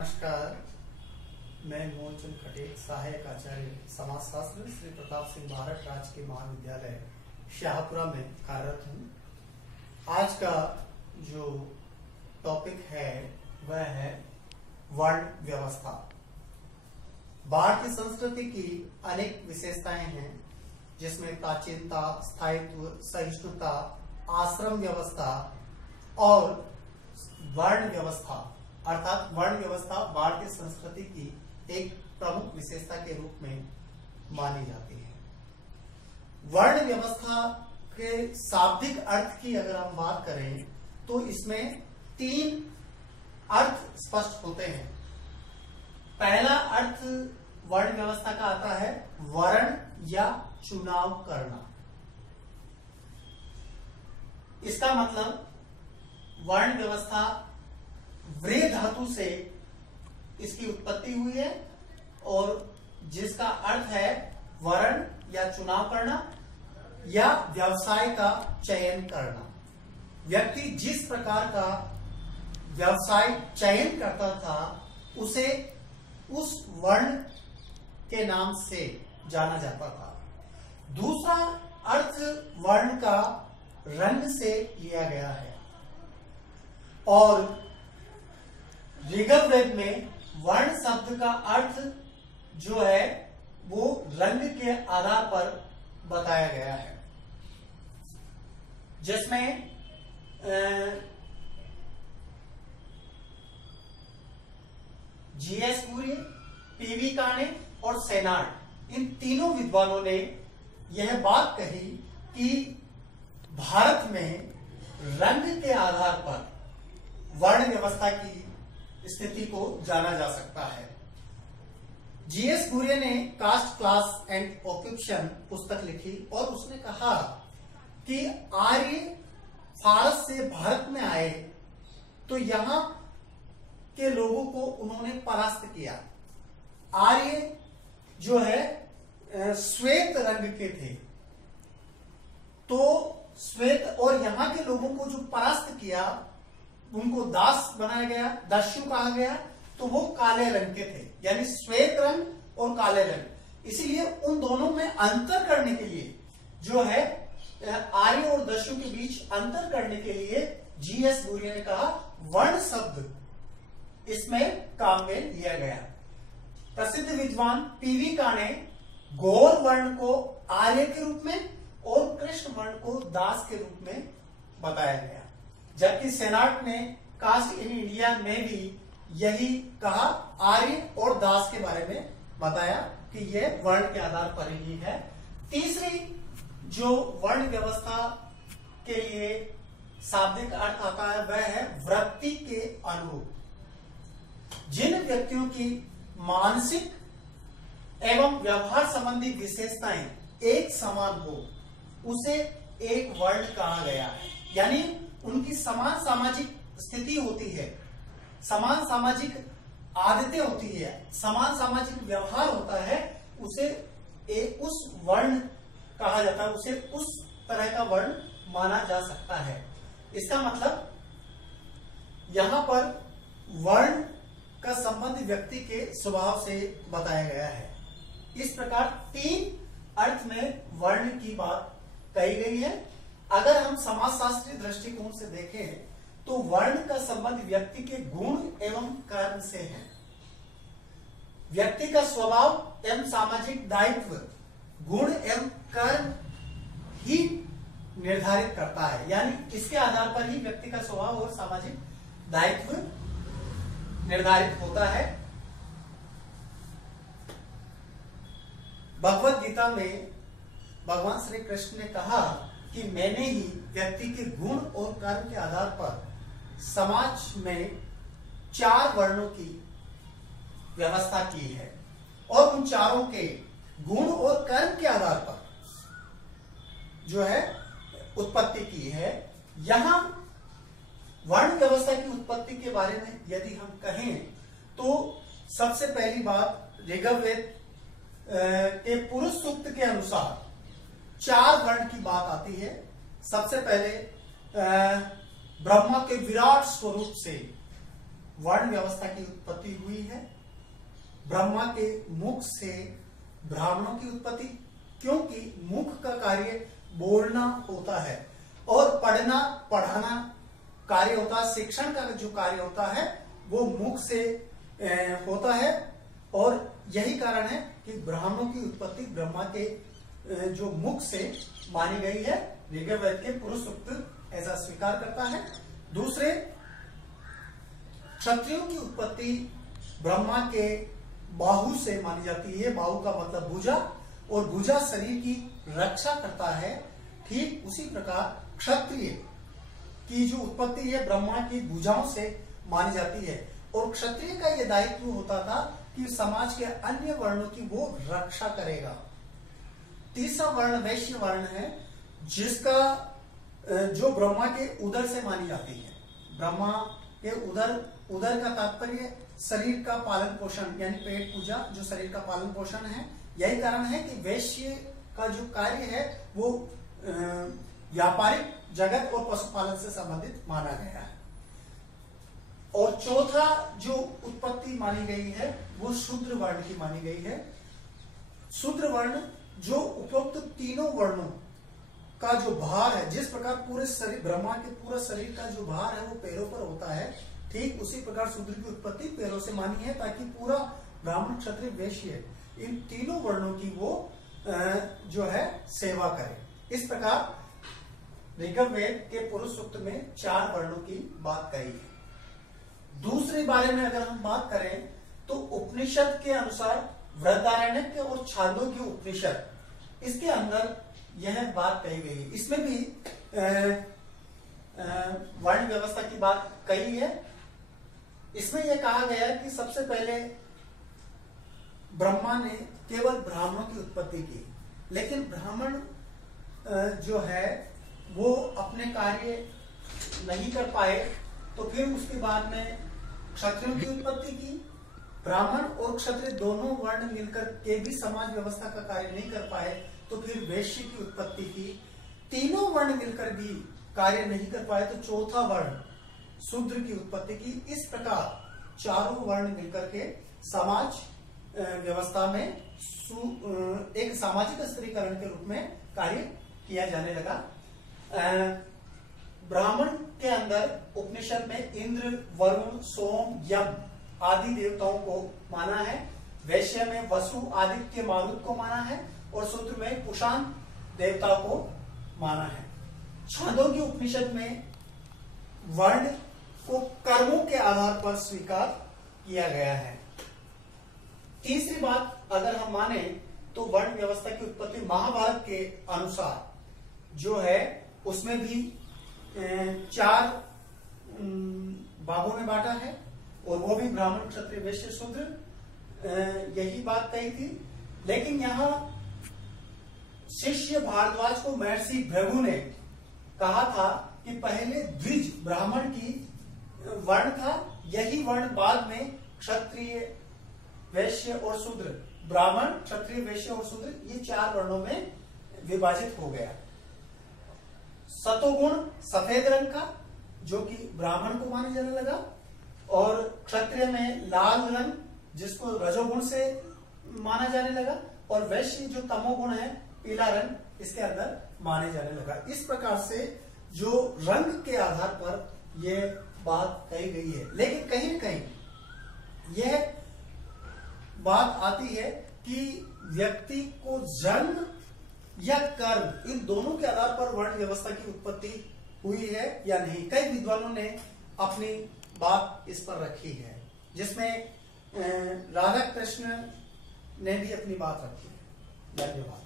नमस्कार, मैं मोहनचंद खटेक, सहायक आचार्य समाजशास्त्र श्री प्रताप सिंह भारत राजकीय महाविद्यालय शाहपुरा में कार्यरत हूँ। आज का जो टॉपिक है वह है वर्ण व्यवस्था। भारतीय संस्कृति की अनेक विशेषताएं हैं, जिसमें प्राचीनता, स्थायित्व, सहिष्णुता, आश्रम व्यवस्था और वर्ण व्यवस्था अर्थात वर्ण व्यवस्था भारतीय संस्कृति की एक प्रमुख विशेषता के रूप में मानी जाती है। वर्ण व्यवस्था के शाब्दिक अर्थ की अगर हम बात करें तो इसमें तीन अर्थ स्पष्ट होते हैं। पहला अर्थ वर्ण व्यवस्था का आता है वर्ण या चुनाव करना। इसका मतलब वर्ण व्यवस्था व्रे धातु से इसकी उत्पत्ति हुई है और जिसका अर्थ है वर्ण या चुनाव करना या व्यवसाय का चयन करना। व्यक्ति जिस प्रकार का व्यवसाय चयन करता था उसे उस वर्ण के नाम से जाना जाता था। दूसरा अर्थ वर्ण का रंग से लिया गया है और ऋग्वेद में वर्ण शब्द का अर्थ जो है वो रंग के आधार पर बताया गया है, जिसमें जीएस कुरियन, पीवी काणे और सेनार्ड, इन तीनों विद्वानों ने यह बात कही कि भारत में रंग के आधार पर वर्ण व्यवस्था की स्थिति को जाना जा सकता है। जीएस कुरियन ने कास्ट, क्लास एंड ऑक्यूपेशन पुस्तक लिखी और उसने कहा कि आर्य फारस से भारत में आए तो यहाँ के लोगों को उन्होंने परास्त किया। आर्य जो है श्वेत रंग के थे, तो श्वेत और यहाँ के लोगों को जो परास्त किया उनको दास बनाया गया, दस्यु कहा गया, तो वो काले रंग के थे, यानी श्वेत रंग और काले रंग। इसीलिए उन दोनों में अंतर करने के लिए जो है आर्य और दस्यु के बीच अंतर करने के लिए जीएस कुरियन ने कहा वर्ण शब्द इसमें काम में लिया गया। प्रसिद्ध विद्वान पीवी काणे गौर वर्ण को आर्य के रूप में और कृष्ण वर्ण को दास के रूप में बताया गया, जबकि सेनार्ड ने कास्ट इन इंडिया में भी यही कहा, आर्य और दास के बारे में बताया कि यह वर्ण के आधार पर ही है। तीसरी जो वर्ण व्यवस्था के लिए शाब्दिक अर्थ आता है वह है वृत्ति के अनुरूप। जिन व्यक्तियों की मानसिक एवं व्यवहार संबंधी विशेषताएं एक समान हो उसे एक वर्ण कहा गया है, यानी उनकी समान सामाजिक स्थिति होती है, समान सामाजिक आदतें होती है, समान सामाजिक व्यवहार होता है, उसे उस वर्ण कहा जाता है, उसे उस तरह का वर्ण माना जा सकता है। इसका मतलब यहां पर वर्ण का संबंध व्यक्ति के स्वभाव से बताया गया है। इस प्रकार तीन अर्थ में वर्ण की बात कही गई है। अगर हम समाजशास्त्रीय दृष्टिकोण से देखें तो वर्ण का संबंध व्यक्ति के गुण एवं कर्म से है। व्यक्ति का स्वभाव एवं सामाजिक दायित्व गुण एवं कर्म ही निर्धारित करता है, यानी इसके आधार पर ही व्यक्ति का स्वभाव और सामाजिक दायित्व निर्धारित होता है। भगवत गीता में भगवान श्री कृष्ण ने कहा कि मैंने ही व्यक्ति के गुण और कर्म के आधार पर समाज में 4 वर्णों की व्यवस्था की है और उन चारों के गुण और कर्म के आधार पर जो है उत्पत्ति की है। यहां वर्ण व्यवस्था की उत्पत्ति के बारे में यदि हम कहें तो सबसे पहली बात ऋग्वेद के पुरुष सूक्त के अनुसार 4 वर्ण की बात आती है। सबसे पहले ब्रह्मा के विराट स्वरूप से वर्ण व्यवस्था की उत्पत्ति हुई है। ब्रह्मा के मुख से ब्राह्मणों की उत्पत्ति, क्योंकि मुख का कार्य बोलना होता है और पढ़ना पढ़ाना कार्य होता है। शिक्षण का जो कार्य होता है वो मुख से होता है, और यही कारण है कि ब्राह्मणों की उत्पत्ति ब्रह्मा के जो मुख से मानी गई है। ऋग्वेद के पुरुष सूक्त ऐसा स्वीकार करता है। दूसरे, क्षत्रियों की उत्पत्ति ब्रह्मा के बाहु से मानी जाती है। बाहु का मतलब भुजा, और भुजा शरीर की रक्षा करता है। ठीक उसी प्रकार क्षत्रिय की जो उत्पत्ति है ब्रह्मा की भुजाओं से मानी जाती है, और क्षत्रिय का यह दायित्व होता था कि समाज के अन्य वर्णों की वो रक्षा करेगा। तीसरा वर्ण वैश्य वर्ण है, जिसका जो ब्रह्मा के उदर से मानी जाती है। ब्रह्मा के उदर का तात्पर्य शरीर का पालन पोषण, यानी पेट पूजा, जो शरीर का पालन पोषण है। यही कारण है कि वैश्य का जो कार्य है वो व्यापारिक जगत और पशुपालन से संबंधित माना गया है। और चौथा जो उत्पत्ति मानी गई है वो शूद्र वर्ण की मानी गई है। शूद्र वर्ण जो उपरोक्त तीनों वर्णों का जो भार है, जिस प्रकार पूरे शरीर, ब्रह्मा के पूरे शरीर का जो भार है वो पैरों पर होता है, ठीक उसी प्रकार शूद्र की उत्पत्ति पैरों से मानी है, ताकि पूरा ब्राह्मण क्षत्रिय वैश्य इन तीनों वर्णों की वो जो है सेवा करे। इस प्रकार ऋग्वेद के पुरुष सूक्त में 4 वर्णों की बात कही है। दूसरे बारे में अगर हम बात करें तो उपनिषद के अनुसार बृहदारण्यक और छांदोग्य उपनिषद, इसके अंदर यह बात कही गई है। इसमें भी वर्ण व्यवस्था की बात कही है। इसमें यह कहा गया कि सबसे पहले ब्रह्मा ने केवल ब्राह्मणों की उत्पत्ति की, लेकिन ब्राह्मण जो है वो अपने कार्य नहीं कर पाए, तो फिर उसके बाद में क्षत्रियों की उत्पत्ति की। ब्राह्मण और क्षत्रिय दोनों वर्ण मिलकर के भी समाज व्यवस्था का कार्य नहीं कर पाए, तो फिर वैश्य की उत्पत्ति की। तीनों वर्ण मिलकर भी कार्य नहीं कर पाए, तो चौथा वर्ण शूद्र की उत्पत्ति की। इस प्रकार चारों वर्ण मिलकर के समाज व्यवस्था में एक सामाजिक स्त्रीकरण के रूप में कार्य किया जाने लगा। ब्राह्मण के अंदर उपनिषद में इंद्र, वरुण, सोम, यम आदि देवताओं को माना है। वैश्य में वसु, आदित्य, मारुत को माना है, और शूद्र में कुशान देवता को माना है। छांदोग्य उपनिषद में वर्ण को कर्मों के आधार पर स्वीकार किया गया है। तीसरी बात अगर हम माने तो वर्ण व्यवस्था की उत्पत्ति महाभारत के अनुसार जो है उसमें भी 4 भागों में बांटा है, और वो भी ब्राह्मण, क्षत्रिय, वैश्य, शूद्र, यही बात कही थी। लेकिन यहां शिष्य भारद्वाज को महर्षि भृगु ने कहा था कि पहले द्विज ब्राह्मण की वर्ण था, यही वर्ण बाद में क्षत्रिय, वैश्य और शूद्र, ब्राह्मण, क्षत्रिय, वैश्य और शूद्र, ये 4 वर्णों में विभाजित हो गया। सतोगुण सफेद रंग का, जो कि ब्राह्मण को माने जाने लगा, और क्षत्रिय में लाल रंग, जिसको रजोगुण से माना जाने लगा, और वैश्य जो तमोगुण है, पीला रंग, इसके अंदर माने जाने लगा। इस प्रकार से जो रंग के आधार पर यह बात कही गई है। लेकिन कहीं न कहीं यह बात आती है कि व्यक्ति को जन्म या कर्म, इन दोनों के आधार पर वर्ण व्यवस्था की उत्पत्ति हुई है या नहीं। कई विद्वानों ने अपनी बात इस पर रखी है, जिसमें राधा कृष्ण ने भी अपनी बात रखी है। धन्यवाद।